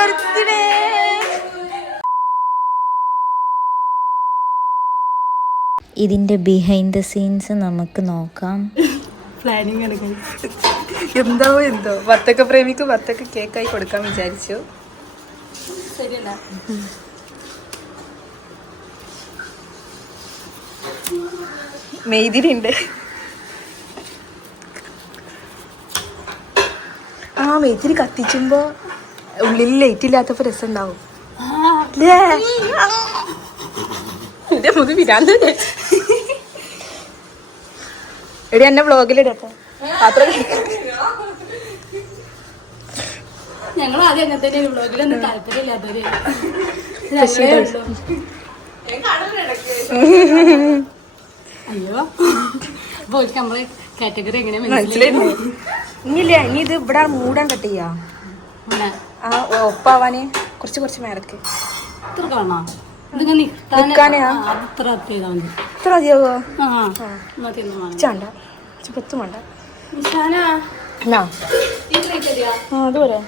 Birthday. ഇതിന്റെ behind the scenes നമുക്ക് നോക്കാം. പ്ലാനിങ് എന്തോ വത്തക്ക പ്രേമിക്ക് വത്തക്ക കേക്കായി കൊടുക്കാൻ വിചാരിച്ചു. ശരിയല്ല, മെയ്തിരിണ്ട്. ആ മെയ്തിരി കത്തിച്ചുമ്പോ ഉള്ളിൽ ലൈറ്റ് ഇല്ലാത്തപ്പോ രസം ഉണ്ടാവും. എടി എന്നെ വ്ളോഗിലിടട്ടെ. ഞങ്ങൾ ആദ്യം അങ്ങനെ തന്നെ വ്ളോഗിലൊന്നും താല്പര്യമില്ലാത്തവര്. അയ്യോ പോയിട്ട് നമ്മളെ കാറ്റഗറി എങ്ങനെയാ മനസ്സിലായി? ഇനിയില്ല, ഇനി ഇത് ഇവിടെ മൂടാൻ കട്ട് ചെയ്യാ. ആ ഒപ്പാവാന് കുറച്ച് മേലക്ക് ഇത്ര കാണാ അത്ര ചെയ്താൽ മതി. ഇത്ര മതിയാവോ? ചണ്ട പത്ത് വേണ്ട. അതുപോലെ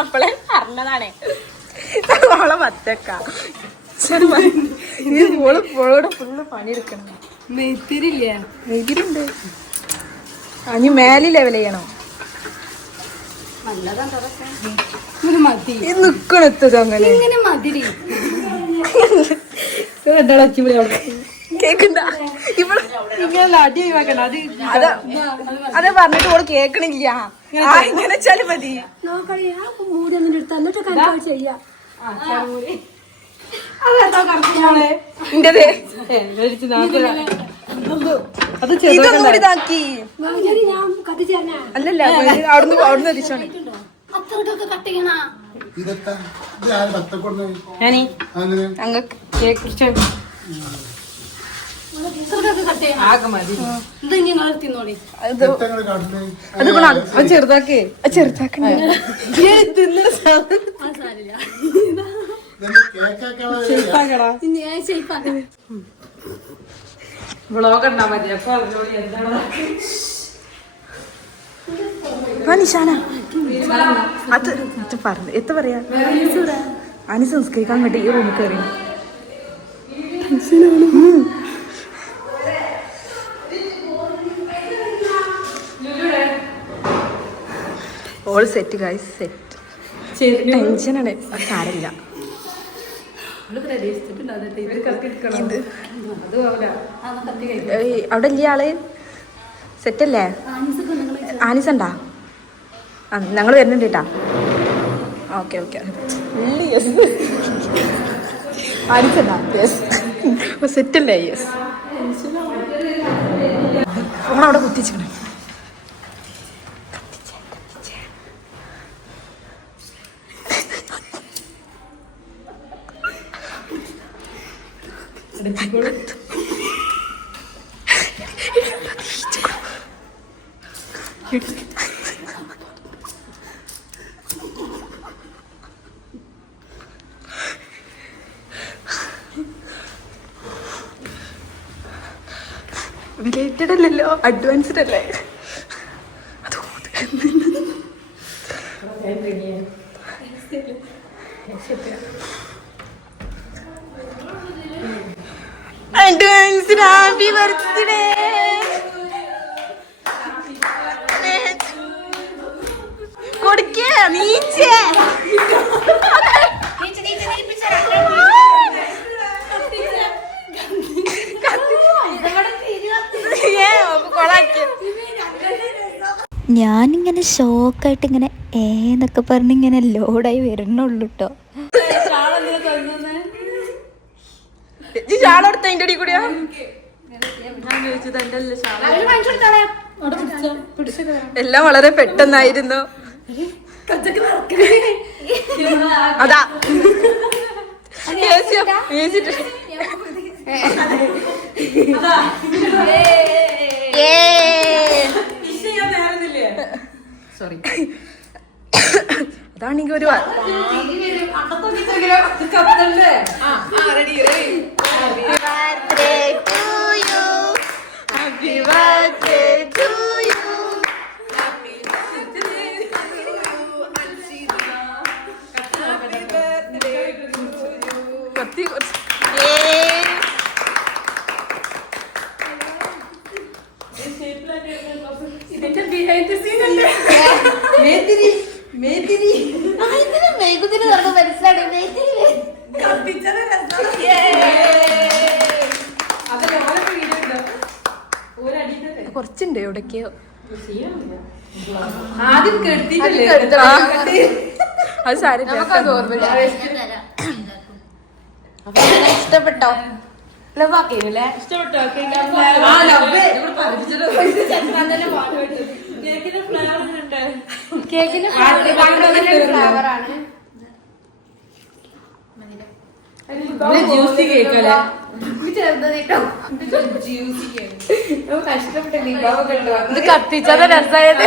അപ്പളെ പറഞ്ഞതാണ് ഓളെ വത്തക്ക. ഓള് പുഴയുടെ ഫുള്ള് പണിയെടുക്കണം. മെയ്ത്തിരില്ലേ? മെയ്തിരുണ്ട്. ഇനി മേലെ ലെവൽ ചെയ്യണോ? നിക്കണത്തത് അങ്ങനെ കേക്കണ്ട. ഇവിടെ ഇങ്ങനെ അടി ഒഴിവാക്കണ്ട. അതെ പറഞ്ഞിട്ട് ഓള് കേക്കണില്ല. ഇങ്ങനെ വെച്ചാലും മതി. ഇതൊന്നും ഇതാക്കി അല്ലല്ല, അവിടുന്ന് എത്തിച്ചോണേ. അങ്ങ് കേക്ക് കുറിച്ച് ചെറുതാക്കേ ചെറുതാക്കണേ. നിശാന അത് പറഞ്ഞു എത്ര പറയാ. അനി സംസ്കരിക്കാൻ വേണ്ടി ഈ റൂമിൽ കയറി. All set guys, set. ടെൻഷനാണ്, സാരമില്ല. അവിടെ ഇല്ല ആള് സെറ്റല്ലേ? ആനിസ് ഉണ്ടാ? ഞങ്ങൾ വരുന്നുണ്ട് കേട്ടാ. Okay okay. ആനിസ് ഉണ്ടാ? യെസ്. സെറ്റല്ലേ? യെസ്. ഓണവിടെ കുത്തിച്ചിക്കണേ. റിലേറ്റഡ് അല്ലല്ലോ, അഡ്വാൻസ്ഡ് അല്ലേ? Advanced happy birthday. കൊടുക്കേ നീച്ചേ. ഞാനിങ്ങനെ ഷോക്കായിട്ട് ഇങ്ങനെ ഏന്നൊക്കെ പറഞ്ഞ് ഇങ്ങനെ ലോഡായി വരണുള്ളൂ കേട്ടോ. എല്ലാം വളരെ പെട്ടെന്നായിരുന്നു. അതാ സോറി. അതാണെങ്കിൽ ഒരു Happy birthday to you. Happy birthday. കുറച്ചുണ്ട് എവിടേക്കോ ആദ്യം കെട്ടിട്ടില്ലേ അത് സാരില്ല. ഇഷ്ടപ്പെട്ടോ? ലവാക്കില്ലേ? ഇഷ്ടപ്പെട്ടോ? കേക്കിന് ഫ്ലേവറാണ്. ജ്യൂസി കേക്കല്ലേ? ഇത് കത്തിച്ചത് രസമായത്.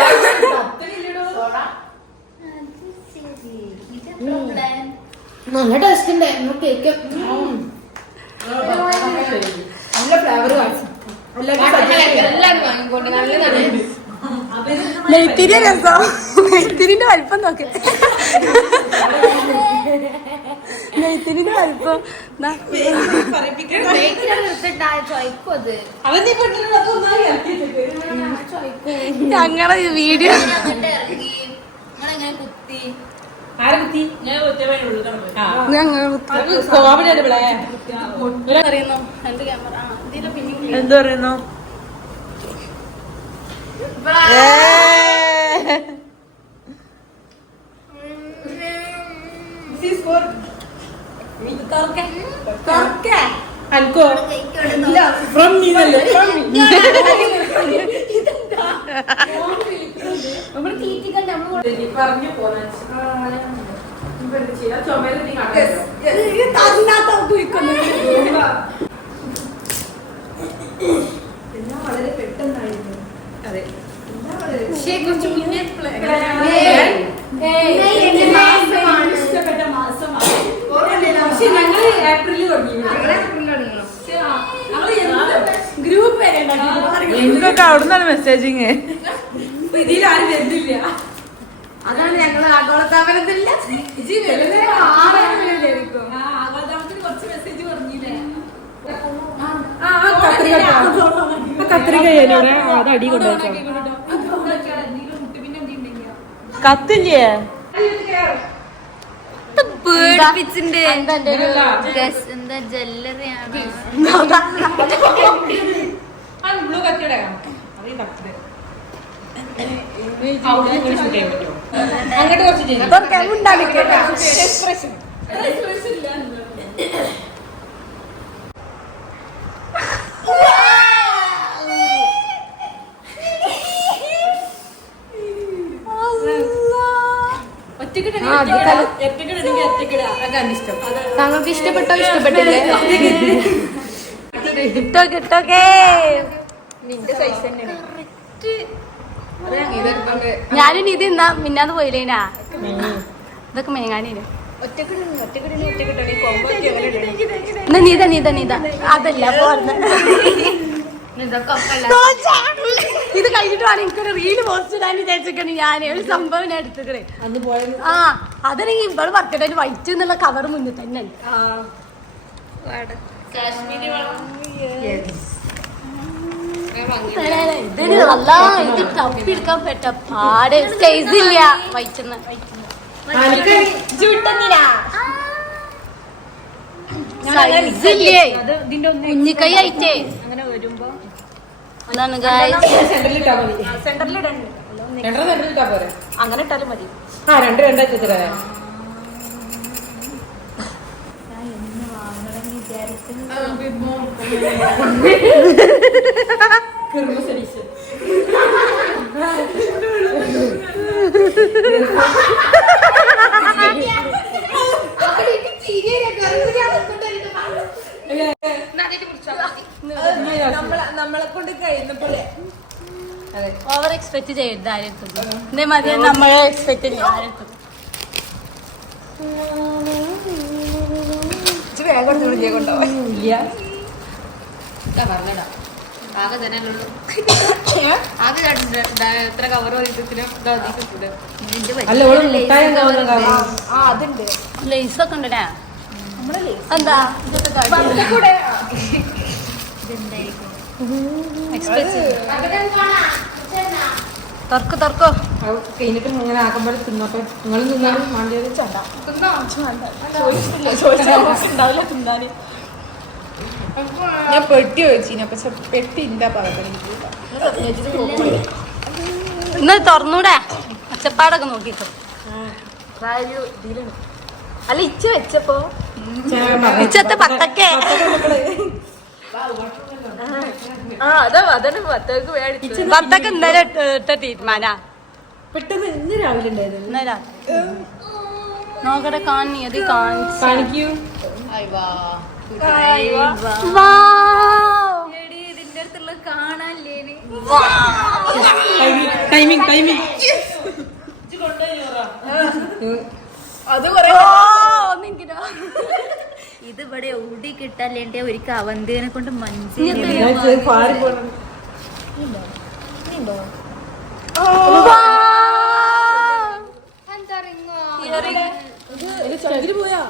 നല്ല ടേസ്റ്റ് ഉണ്ടായിരുന്നു കേക്ക്. നല്ല ഫ്ലേവർ കാണിച്ചു. എല്ലാരും വാങ്ങിക്കൊണ്ട് നല്ലതാണ്. നെയ്ത്തിരി രസം. നെയ്ത്തിരിന്റെ വലിപ്പം നോക്കി. നെയ്ത്തിരിന്റെ വലിപ്പം ഞങ്ങളെ വീഡിയോ എന്ത് പറയുന്നു? അൻകോ ഫ്രം മീ നല്ലേ? പറഞ്ഞു പോന്ന വളരെ പെട്ടെന്നായിരുന്നു. അതെ, കുറച്ച് മുന്നേ ഇഷ്ടപ്പെട്ട മാസമാണ്. പക്ഷെ ഞങ്ങള് ഏപ്രിലിൽ തുടങ്ങി. ഗ്രൂപ്പ് എന്തൊക്കെ അവിടുന്നാണ് മെസ്സേജിങ്. ഇതിൽ ആരും വരുന്നില്ല. അതാണ് ഞങ്ങള് ആഗോളതാപനത്തില്ല. ആഗോളതാപനത്തിന് കുറച്ച് മെസ്സേജ് പറഞ്ഞില്ലേ? കത്രിക അത് അടി കൊണ്ടുവച്ചോ. കത്തില്ലേ? പേടിപ്പിച്ചിന്റെ എന്താ ജ്വല്ലറിയാണ്. ബ്ലൂ കത്തിയുടെ അങ്ങോട്ട് കുറച്ച് താങ്കൾക്ക് ഇഷ്ടപ്പെട്ടോ? ഇഷ്ടപ്പെട്ടില്ലേ? നിന്റെ സൈസ് തന്നെയാണ്. ഞാനും ഇത് എന്നാ മിന്നാന്ന് പോയില്ലേനാ. ഇതൊക്കെ മേങ്ങാനേനു. നീത അതല്ല ഇത് കഴിഞ്ഞിട്ട് വേണം എനിക്കൊരു റീല് പോസ്റ്റ് ഇടാൻ വിചാരിച്ചിരിക്കണേ. ഞാൻ ഒരു സംഭവം എടുത്തിക്കണേ. ആ അതാണെങ്കിൽ ഇവിടെ വർക്കറ്റായിട്ട് വൈറ്റ് എന്നുള്ള കവർ മുന്നിൽ തന്നെ ഇതിന് നല്ല ഇത് തപ്പിയെടുക്കാൻ പറ്റ പാട് സൈസ് ഇല്ല വൈറ്റ് കുഞ്ഞിക്കൈ ആയിട്ടേ അതാണ് അങ്ങനെ ഇട്ടാലും മതി. നമ്മളെ കൊണ്ട് കഴിയുന്നപ്പോലെ ഓവർ എക്സ്പെക്ട് ചെയ്യരുത് ആരെടുത്തും. ഇതേ മതി നമ്മളെ എക്സ്പെക്ട് ചെയ്യും ആരെടുത്തും. വേഗം കൊണ്ടോ പറഞ്ഞടാ ആകെ തന്നെയുള്ളൂ. ആകെ എത്ര കവർ അതുണ്ട്. ലേസൊക്കെ ഉണ്ടല്ലേ? എന്താ തുറക്കോ കഴിഞ്ഞിട്ട് ഇങ്ങനെ ആക്കുമ്പോൾ തിന്നോട്ടെ നിങ്ങൾ തിന്നാലും വേണ്ടിയത് ചണ്ട ഞാൻ പെട്ടി വെച്ചിന് പക്ഷെ പെട്ടി ഇല്ല ഇന്ന് തുറന്നൂടെ ഒച്ചപ്പാടൊക്കെ നോക്കിക്കോ അല്ല ഇച്ച വെച്ചപ്പോ ഇച്ചത്തെ പത്തക്കെ അതാണ് പത്തേക്ക് മേടിച്ചു പത്തൊക്കെ ഇന്നലെ ഇട്ട തീരുമാനാ പെട്ടെന്ന് ഇന്ന് രാവിലെ ഉണ്ടായിരുന്നു ഇന്നലെ നോക്കട്ടെ കാണി അത് കാണിക്കൂ ഇതിന്റെ അടുത്തുള്ള കാണാനില്ലേ ടൈമിങ് അത് കൊറേ ഇത് ഇവിടെ ഓടി കിട്ടാല്ലേ ഒരിക്കൽ അവന്തിനെ കൊണ്ട് മനസ്സിലായി പാടി പോണം പോയാ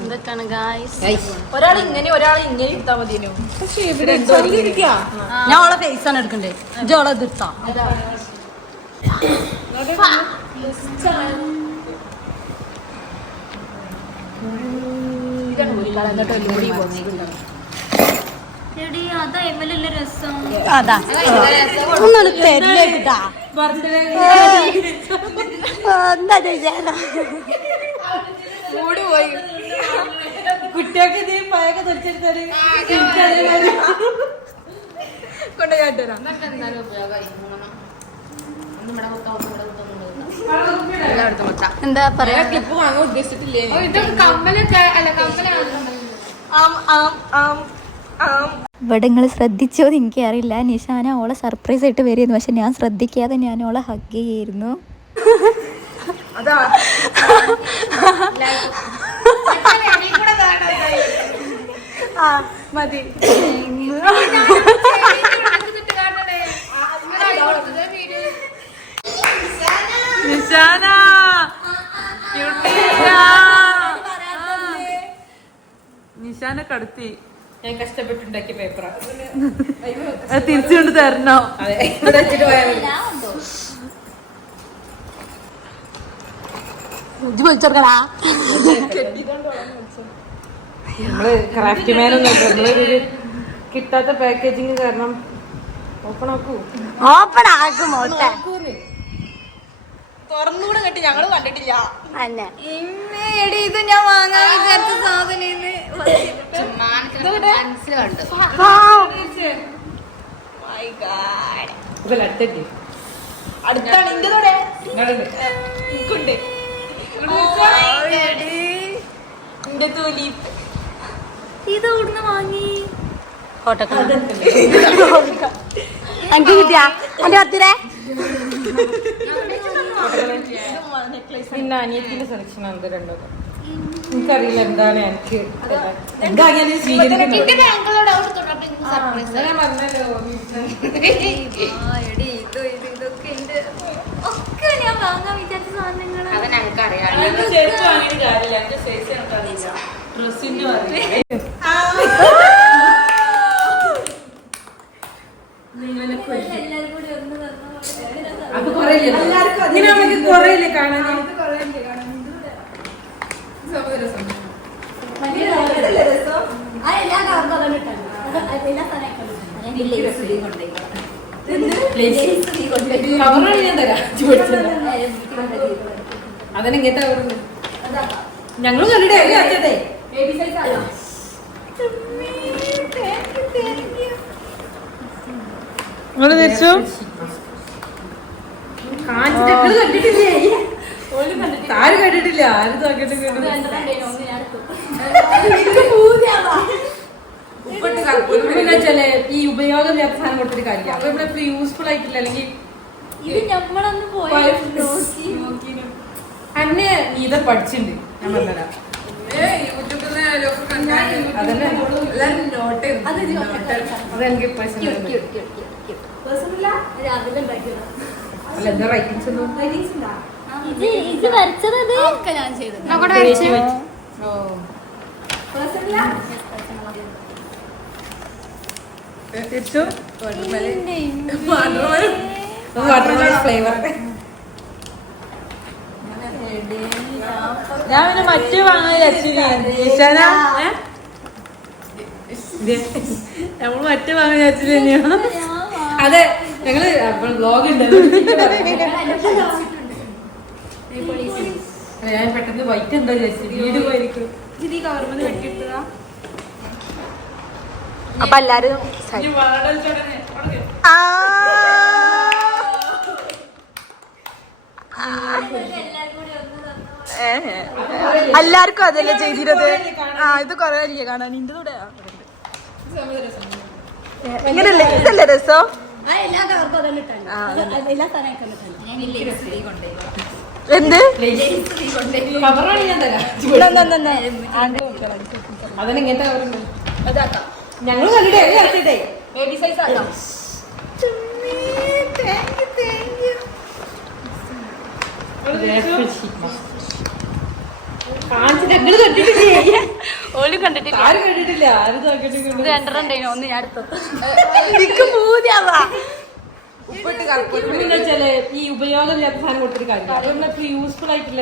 എന്തൊക്കെയാണ് ഗായ്സ് ഒരാൾ ഇങ്ങനെ എടുത്താ മതിയോ പക്ഷെ ഇവിടെ ഞാൻ ഓളെ ഫേസ് ആണ് എടുക്കണ്ടേ ഇജ്ജ് ഓളെ എതിർത്താ അതാ എമ്മലുള്ള രസം അതാ ഒന്നാണ് തരില്ലേട്ടാ എന്താ ചെയ്യാനോ മൂടി പോയി കുട്ടികൾക്ക് ഇത് പയൊക്കെ തെറിച്ചെടുത്താല് കൊണ്ട് കാട്ടുതരാം എന്താ പറയാ ക്ലിപ്പ് വാങ്ങാൻ ഉദ്ദേശിച്ചിട്ടില്ലേ ഇവിടെ നിങ്ങൾ ശ്രദ്ധിച്ചോന്ന് എനിക്കറിയില്ല. നിഷാന ഓളെ സർപ്രൈസ് ആയിട്ട് വരുന്നു, പക്ഷെ ഞാൻ ശ്രദ്ധിക്കാതെ ഞാൻ ഓളെ ഹഗ് ചെയ്യായിരുന്നു. മതി നിഷാന നിഷാന കടത്തി ഞാൻ കഷ്ടപ്പെട്ടുണ്ടാക്കിയ പേപ്പറാ തിരിച്ചുകൊണ്ട് തരണോ? അതെ നമ്മള് ക്രാഫ്റ്റ് മാനൊന്നും നമ്മളൊരു കിട്ടാത്ത പാക്കേജിങ് കാരണം ഓപ്പൺ ആക്കൂ തുറന്നുകൂടെ കെട്ടി ഞങ്ങള് കണ്ടിട്ടില്ല. ഇത് ഞാൻ വാങ്ങാൻ വിചാരിച്ച സാധനം അടുത്താണ് ഇത് ഇവിടുന്ന് വാങ്ങി എനിക്ക് കിട്ടിയാ എന്റെ പത്തിരേ പിന്നെ അനിയത്തിന്റെ സെലക്ഷൻ ആണ് രണ്ടോ. എനിക്കറിയില്ല എന്താണ് എനിക്ക് എന്തായാലും സ്വീകരിക്കുന്നത്. ഞാൻ വാങ്ങാൻ വിചാരിച്ച സാധനങ്ങളാണ്. അത് കൊറേയില്ലേ കാണാൻ. അതിനെങ്ങനത്തെ ഞങ്ങളും കണ്ടിട്ടേ അച്ഛത്തെ നിങ്ങൾ തിരിച്ചു കണ്ടിട്ടില്ലേ? താര് കണ്ടിട്ടില്ല. ആരും വെച്ചാലേ ഈ ഉപയോഗം സാധനം കൊടുത്തിട്ട് കാര്യമില്ല. അപ്പൊ ഇവിടെ യൂസ്ഫുൾ ആയിട്ടില്ല. അല്ലെങ്കിൽ ഇത് നമ്മളൊന്ന് പോയി അന്നെ നീ ഇത് പഠിച്ചിട്ടുണ്ട്. ഞാൻ പറഞ്ഞുതരാം. അതെനിക്ക് അല്ല എന്താ റൈറ്റിംഗ്സ് ഒന്നും ഇത് വരച്ചത് ഞാൻ ചെയ്തു. Watermelon flavour. ഞാൻ പിന്നെ മറ്റേ വാങ്ങാൻ വിചാരിച്ചില്ല. നമ്മള് മറ്റേ വാങ്ങാൻ വിചാരിച്ചില്ല തന്നെയാ. അതെ ഞങ്ങള് ബ്ലോഗ് ഉണ്ട്. ഞാൻ പെട്ടെന്ന് വൈറ്റ് എന്താ വിചാരിച്ചു വീട് പോയിരിക്കും. അപ്പൊ എല്ലാരും എല്ലാവർക്കും അതല്ലേ ചെയ്തിരുന്നത്. ഇത് കൊറേ അല്ലേ കാണാൻ. ഇന്റെ കൂടെ ഇങ്ങനല്ലേ ഇതല്ലേ രസം. എന്ത് അതിനെങ്ങനത്തെ കവറുണ്ട് ഞങ്ങൾ കണ്ടിട്ടേ ഓല് കണ്ടിട്ടില്ല. ആരും കണ്ടിട്ടില്ല. ആരും രണ്ടെണ്ണ ഒന്ന് ഞാൻ എടുത്തു. എനിക്ക് മൂതിയാവാ. ഉപ്പിട്ട് ഈ ഉപയോഗമില്ലാത്ത സാധനം കൊടുത്തിട്ട് കാര്യം അതൊന്നും യൂസ്ഫുൾ ആയിട്ടില്ല.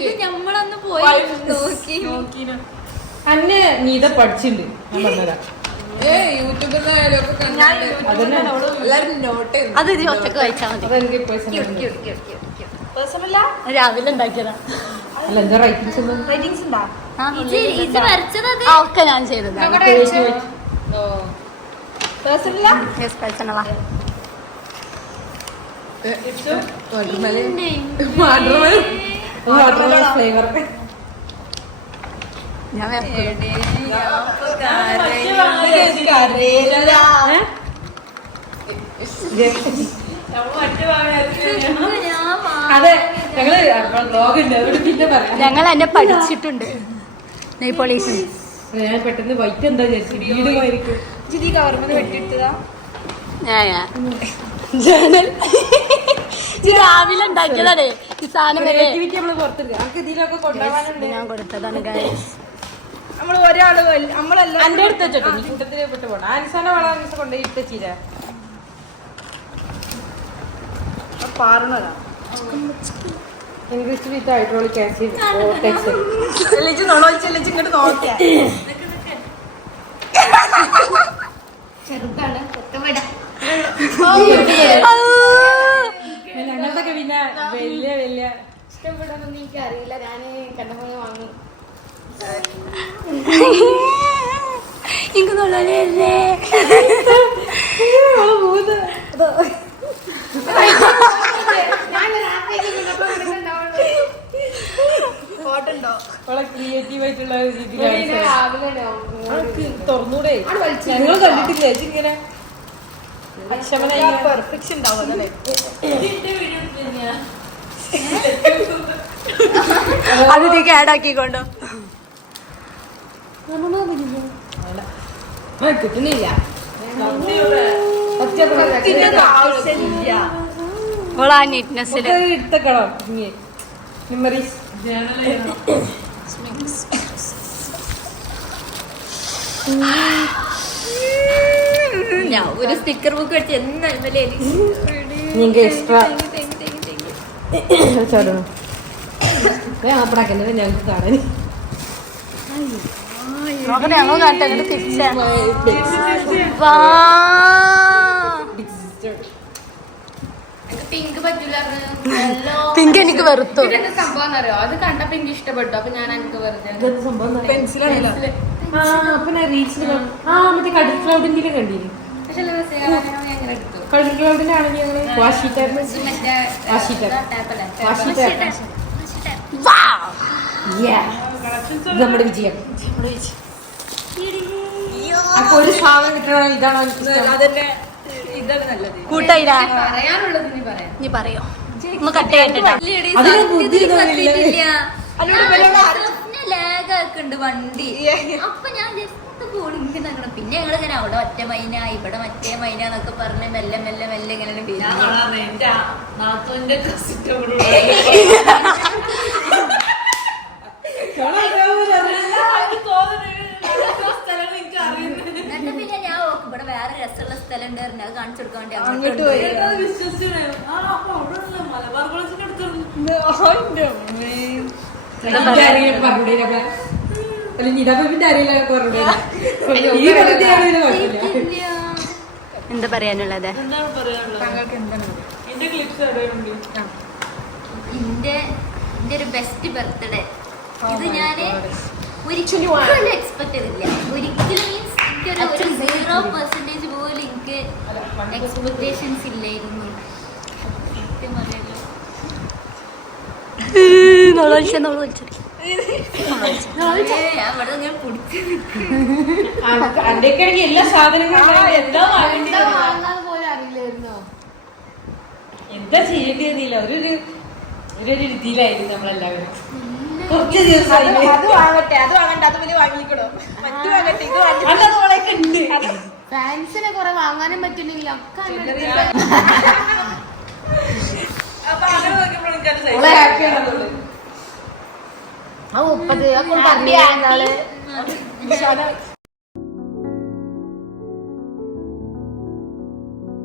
ഇത് നമ്മളൊന്ന് പോയി നോക്കി അന്നെ നീത പഠിച്ചിട്ടുണ്ട്. ഞാൻ പറഞ്ഞതാ അത് ഇത് ഒറ്റക്ക് കഴിച്ചാൽ മതി. അതെനിക്ക് പേഴ്സണൽ രാവിലെ ഉണ്ടാക്കിയതാ. അല്ല എന്താ റൈറ്റിംഗ്സ് ഒന്നും ഇത് വരച്ചത് ഒക്കെ ഞാൻ ചെയ്തത്. ഫ്ലേവർ ഞാൻ അതെ ഞങ്ങള് ബ്ലോഗ് ഉണ്ട് അവിടെ പിന്നെ പറയാം. ഞങ്ങൾ എന്നെ പഠിച്ചിട്ടുണ്ട് നെയ് പോളീസ്. ഞാൻ പെട്ടെന്ന് വൈറ്റ് എന്താ വിചാരിച്ചു വീട് പോയിരിക്കും. കവർമെന്ന് വെട്ടിയെടുത്തതാ. രാവിലെ ഉണ്ടാക്കിയതാണ് ഈ സാധനം. നമ്മള് പുറത്തില്ല നമുക്ക് ഇതിലൊക്കെ കൊണ്ടുപോകാനുണ്ട്. ഞാൻ കൊടുത്തതാണ്. നമ്മള് ഒരാള് നമ്മളെല്ലാം എന്റെ അടുത്ത് വെച്ചിട്ട് കൂട്ടത്തിനെ വിട്ട് പോകണം. ആൻസാനെ വള കൊണ്ടുപോയി ഇട്ട ചീര പാറുന്നതാ. ഇംഗ്ലീഷ് വിത്ത് ഹൈഡ്രോളിക് ആസിഡ് ഇങ്ങോട്ട് നോക്കിയാ ചെറുതാണ് ഞങ്ങളുടെയൊക്കെ പിന്നെ വലിയ വലിയ ഇഷ്ടപ്പെടാനൊന്നും എനിക്ക് അറിയില്ല. ഞാൻ കണ്ടപ്പോൾ വാങ്ങും. ക്രിയേറ്റീവ് ആയിട്ടുള്ള തുറന്നൂടെ ഞങ്ങൾ കണ്ടിട്ടില്ല. ഇങ്ങനെ പെർഫെക്ഷൻ ഉണ്ടാവും. അത് നീ കേടാക്കിക്കൊണ്ടോ കിട്ടുന്നില്ല. ഓളാ നീറ്റ്നെസ്സിൽ എടുത്തക്കണോ മെമ്മറീസ്. ഞാൻ ഒരു സ്റ്റിക്കർ ബുക്ക് അടിച്ച് നിങ്ങൾക്ക് എക്സ്ട്രാ ചോടണം ആപ്പടാക്കുന്നത് ഞങ്ങൾക്ക് കാണാൻ. ഞങ്ങൾ കാട്ടെ തിരിച്ച പിങ്ക് പറ്റൂല. പിങ്ക് എനിക്ക് വെറുത്തു. സംഭവം അറിയോ? അത് കണ്ടപ്പോ എനിക്ക് ഇഷ്ടപ്പെട്ടു. അപ്പൊ ഞാൻ എനിക്ക് വെറുതെ പെൻസിലാണല്ലോ. മറ്റേ കടൽ ക്ലൗഡിന്റെ കണ്ടില്ലേ? കടൽ ക്ലൗഡിന്റെ ആണെങ്കിൽ നമ്മുടെ വിജയം. അപ്പൊ ഒരു സാധനം കിട്ടണോ? ഇതാണോ അതന്നെ ഇതാണ് നല്ലത്. കൂട്ടായിരാ പറയാനുള്ളത് നീ പറയോ? കട്ട് ചെയ്തിട്ടാ ലാഗാക്കുണ്ട് വണ്ടി. അപ്പൊ ഞാൻ ഇങ്ങനെ പിന്നെ ഞങ്ങളിങ്ങനെ അവിടെ ഒറ്റ മൈന ഇവിടെ മറ്റേ മൈന എന്നൊക്കെ പറഞ്ഞ് മെല്ലെ മെല്ലെ മെല്ലെ ഇങ്ങനെ എന്നിട്ട് പിന്നെ ഞാൻ ഇവിടെ വേറെ രസമുള്ള സ്ഥലം ഉണ്ടായിരുന്നു അത് കാണിച്ചു കൊടുക്കാൻ വേണ്ടി അങ്ങോട്ട് പോയി എന്താ പറയാനുള്ളത്? എന്റെ ഒരു ബെസ്റ്റ് ബർത്ത്ഡേ ഇത് ഞാന് ഒരിക്കലും എക്സ്പെക്ട് ചെയ്തില്ല. ഒരിക്കലും മീൻസ് എനിക്കൊരു 0% പോലും എനിക്ക് എക്സ്പെക്ടേഷൻസ് ഇല്ലായിരുന്നു. സത്യം പറയാലോ. അവിടെ ഞാൻ പിടിച്ചു എല്ലാ സാധനങ്ങളും എന്താ ചെയ്യേണ്ടിയിരുന്നില്ല. ഒരു രീതിയിലായിരുന്നു നമ്മളെല്ലാവരും. കുറച്ച് ദിവസം അത് വാങ്ങട്ടെ അത് വാങ്ങട്ടെ അത് വലിയ വാങ്ങിക്കണോ മറ്റു വാങ്ങട്ടെ ഇത് വാങ്ങട്ടെ ഉണ്ട്. ഫാൻസിനെ കുറെ വാങ്ങാനും പറ്റുന്നില്ല. അപ്പൊ അങ്ങനെ നോക്കിയപ്പോൾ എനിക്ക് ഹാപ്പിയാണെന്നുള്ളത്.